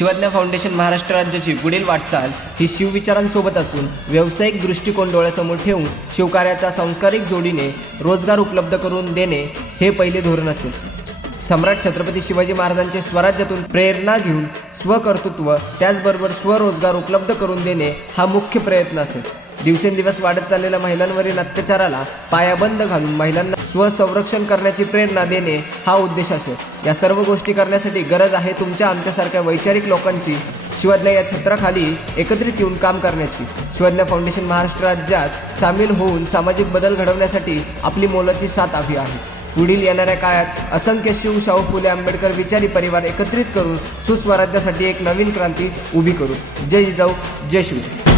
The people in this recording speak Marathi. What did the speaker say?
शिवज्ञा फाउंडेशन महाराष्ट्र राज्याची पुढील वाटचाल ही शिवविचारांसोबत असून व्यावसायिक दृष्टिकोन डोळ्यासमोर ठेवून शिवकार्याचा सांस्कारिक जोडीने रोजगार उपलब्ध करून देणे हे पहिले धोरण असेल. सम्राट छत्रपती शिवाजी महाराजांचे स्वराज्यातून प्रेरणा घेऊन स्वकर्तृत्व त्याचबरोबर स्वरोजगार उपलब्ध करून देणे हा मुख्य प्रयत्न असेल. दिवसेंदिवस वाढत चाललेल्या महिलांवरील अत्याचाराला पायाबंद घालून महिलांना स्वसंरक्षण करण्याची प्रेरणा देणे हा उद्देश असो. या सर्व गोष्टी करण्यासाठी गरज आहे तुमच्या आमच्यासारख्या वैचारिक लोकांची. शिवज्ञा या छत्राखाली एकत्रित येऊन काम करण्याची. शिवज्ञा फाउंडेशन महाराष्ट्र राज्यात सामील होऊन सामाजिक बदल घडवण्यासाठी आपली मोलाची साथ हवी आहे. पुढील येणाऱ्या काळात असंख्य शिव शाहू फुले आंबेडकर विचारी परिवार एकत्रित करून सुस्वराज्यासाठी एक नवीन क्रांती उभी करू. जय जाऊ जय शिव